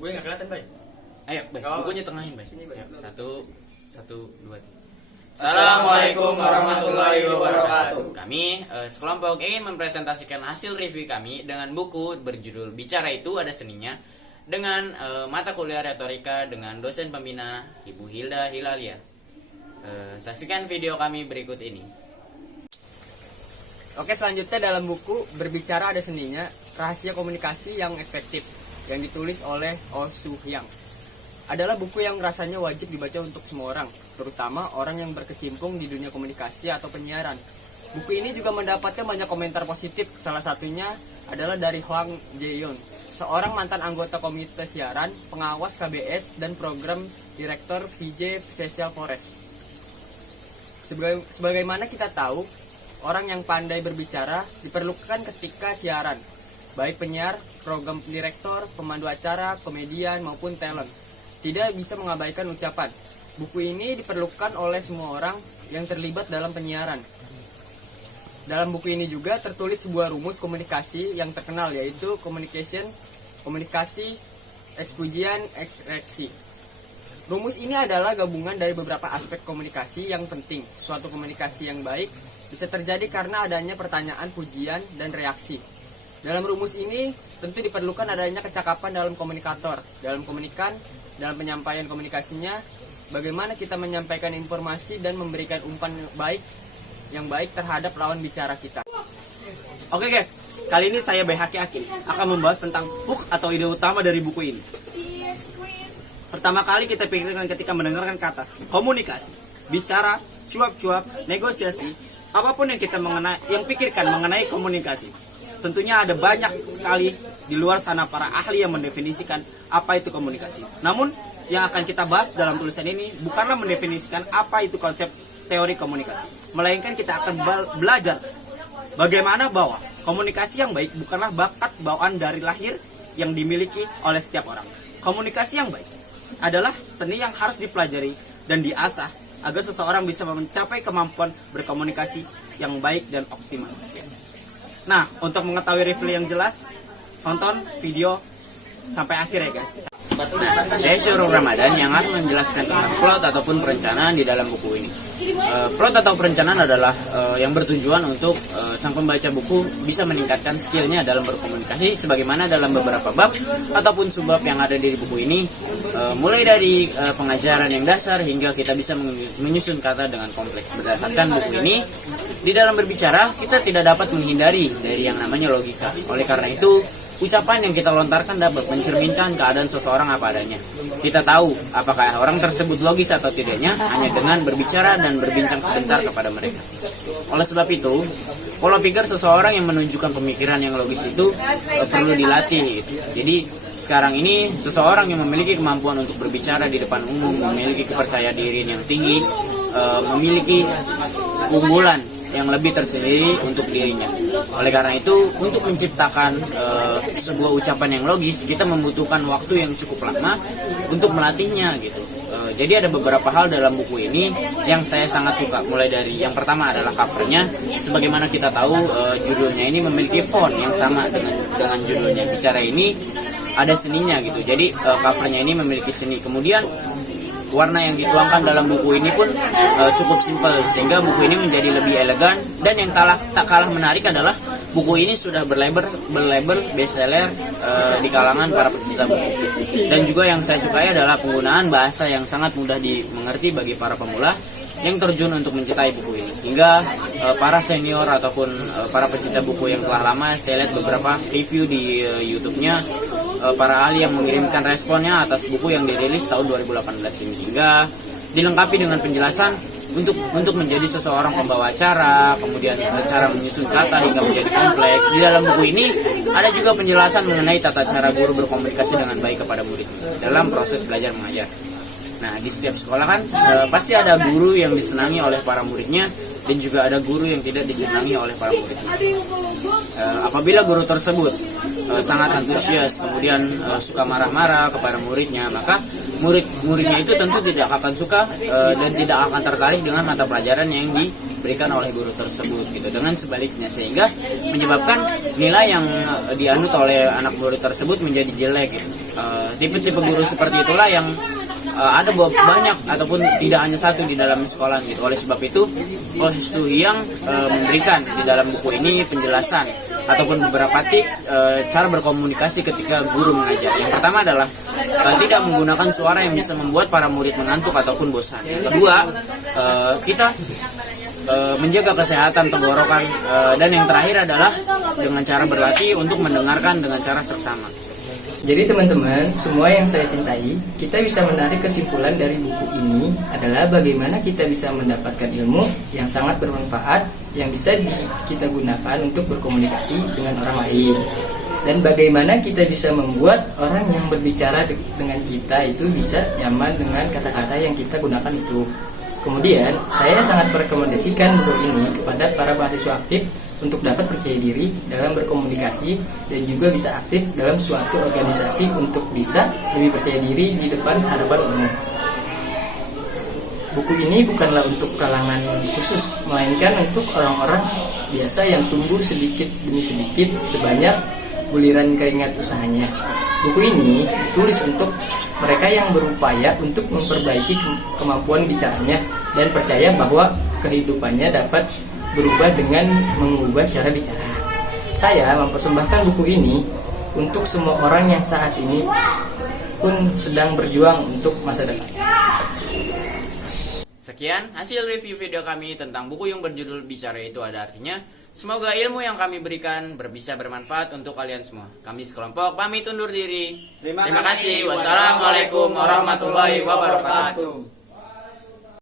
Bukunya nggak kelihatan, Bay. Ayo, Bay, Gak apa-apa. bukunya tengahin, Bay. Sini, Bay. Ayo, satu, dua, tiga. Assalamualaikum warahmatullahi wabarakatuh. Kami sekelompok ingin mempresentasikan hasil review kami dengan buku berjudul Bicara Itu Ada Seninya dengan mata kuliah retorika dengan dosen pembina Ibu Hilda Hilalia. Saksikan video kami berikut ini. Oke, selanjutnya dalam buku Berbicara Ada Seninya, Rahasia Komunikasi yang Efektif yang ditulis oleh Oh Soo Hyang. Adalah buku yang rasanya wajib dibaca untuk semua orang, terutama orang yang berkecimpung di dunia komunikasi atau penyiaran. Buku ini juga mendapatkan banyak komentar positif, salah satunya adalah dari Hwang Jae-yoon, seorang mantan anggota komite siaran, pengawas KBS, dan program direktur VJ Special Forest. Sebagaimana kita tahu, orang yang pandai berbicara diperlukan ketika siaran, baik penyiar, program direktur, pemandu acara, komedian, maupun talent. Tidak bisa mengabaikan ucapan. Buku ini diperlukan oleh semua orang yang terlibat dalam penyiaran. Dalam buku ini juga tertulis sebuah rumus komunikasi yang terkenal, yaitu komunikasi, ekspujian, ekstraksi. Rumus ini adalah gabungan dari beberapa aspek komunikasi yang penting. Suatu komunikasi yang baik bisa terjadi karena adanya pertanyaan, pujian, dan reaksi. Dalam rumus ini tentu diperlukan adanya kecakapan dalam komunikator, dalam penyampaian komunikasinya, bagaimana kita menyampaikan informasi dan memberikan umpan yang baik terhadap lawan bicara kita. Oke guys, kali ini saya Bay Haki Akin akan membahas tentang hook atau ide utama dari buku ini. Pertama kali kita pikirkan ketika mendengarkan kata komunikasi, bicara, cuap-cuap, negosiasi, apapun yang kita pikirkan mengenai komunikasi. Tentunya ada banyak sekali di luar sana para ahli yang mendefinisikan apa itu komunikasi. Namun yang akan kita bahas dalam tulisan ini bukanlah mendefinisikan apa itu konsep teori komunikasi, melainkan kita akan belajar bagaimana bahwa komunikasi yang baik bukanlah bakat bawaan dari lahir yang dimiliki oleh setiap orang. Komunikasi yang baik adalah seni yang harus dipelajari dan diasah agar seseorang bisa mencapai kemampuan berkomunikasi yang baik dan optimal. Nah, untuk mengetahui review yang jelas, tonton video sampai akhir ya guys. Saya Syurul Ramadan yang akan menjelaskan tentang plot ataupun perencanaan di dalam buku ini. Plot atau perencanaan adalah yang bertujuan untuk sang pembaca buku bisa meningkatkan skillnya dalam berkomunikasi, sebagaimana dalam beberapa bab ataupun subbab yang ada di buku ini, mulai dari pengajaran yang dasar hingga kita bisa menyusun kata dengan kompleks. Berdasarkan buku ini, di dalam berbicara kita tidak dapat menghindari dari yang namanya logika. Oleh karena itu, ucapan yang kita lontarkan dapat mencerminkan keadaan seseorang apa adanya. Kita tahu apakah orang tersebut logis atau tidaknya hanya dengan berbicara dan berbincang sebentar kepada mereka. Oleh sebab itu, pola pikir seseorang yang menunjukkan pemikiran yang logis itu perlu dilatih. Gitu. Jadi sekarang ini seseorang yang memiliki kemampuan untuk berbicara di depan umum, memiliki kepercayaan diri yang tinggi, memiliki keunggulan yang lebih tersendiri untuk dirinya. Oleh karena itu, untuk menciptakan sebuah ucapan yang logis, kita membutuhkan waktu yang cukup lama untuk melatihnya gitu. Jadi ada beberapa hal dalam buku ini yang saya sangat suka. Mulai dari yang pertama adalah covernya. Sebagaimana kita tahu, judulnya ini memiliki font yang sama dengan judulnya. Bicara ini ada seninya gitu. Jadi covernya ini memiliki seni. Kemudian warna yang dituangkan dalam buku ini pun cukup simpel, sehingga buku ini menjadi lebih elegan. Dan yang tak kalah menarik adalah buku ini sudah berlabel bestseller di kalangan para pecinta buku. Dan juga yang saya sukai adalah penggunaan bahasa yang sangat mudah dimengerti bagi para pemula yang terjun untuk mencintai buku ini. Hingga para senior ataupun para pecinta buku yang telah lama, saya lihat beberapa review di YouTube-nya, para ahli yang mengirimkan responnya atas buku yang dirilis tahun 2018 ini, hingga dilengkapi dengan penjelasan untuk menjadi seseorang pembawa acara, kemudian cara menyusun kata hingga menjadi kompleks. Di dalam buku ini ada juga penjelasan mengenai tata cara guru berkomunikasi dengan baik kepada murid dalam proses belajar mengajar. Nah, di setiap sekolah kan pasti ada guru yang disenangi oleh para muridnya dan juga ada guru yang tidak disenangi oleh para muridnya. Apabila guru tersebut sangat antusias, kemudian suka marah-marah kepada muridnya, maka muridnya itu tentu tidak akan suka dan tidak akan tertarik dengan mata pelajaran yang diberikan oleh guru tersebut gitu. Dengan sebaliknya, sehingga menyebabkan nilai yang dianut oleh anak murid tersebut menjadi jelek gitu. tipe-tipe guru seperti itulah yang ada banyak ataupun tidak hanya satu di dalam sekolah gitu. Oleh sebab itu, yang memberikan di dalam buku ini penjelasan ataupun beberapa tips cara berkomunikasi ketika guru mengajar. Yang pertama adalah tidak menggunakan suara yang bisa membuat para murid mengantuk ataupun bosan. Yang kedua, kita menjaga kesehatan tenggorokan, dan yang terakhir adalah dengan cara berlatih untuk mendengarkan dengan cara seksama. Jadi teman-teman, semua yang saya cintai, kita bisa menarik kesimpulan dari buku ini adalah bagaimana kita bisa mendapatkan ilmu yang sangat bermanfaat yang bisa kita gunakan untuk berkomunikasi dengan orang lain. Dan bagaimana kita bisa membuat orang yang berbicara dengan kita itu bisa nyaman dengan kata-kata yang kita gunakan itu. Kemudian, saya sangat merekomendasikan buku ini kepada para mahasiswa aktif untuk dapat percaya diri dalam berkomunikasi dan juga bisa aktif dalam suatu organisasi untuk bisa lebih percaya diri di depan hadapan umum. Buku ini bukanlah untuk kalangan khusus, melainkan untuk orang-orang biasa yang tumbuh sedikit demi sedikit sebanyak buliran keringat usahanya. Buku ini ditulis untuk mereka yang berupaya untuk memperbaiki kemampuan bicaranya dan percaya bahwa kehidupannya dapat berubah dengan mengubah cara bicara. Saya mempersembahkan buku ini untuk semua orang yang saat ini pun sedang berjuang untuk masa depan. Sekian hasil review video kami tentang buku yang berjudul Bicara Itu Ada Artinya. Semoga ilmu yang kami berikan bisa bermanfaat untuk kalian semua. Kami sekelompok pamit undur diri. Terima kasih. Wassalamualaikum warahmatullahi wabarakatuh.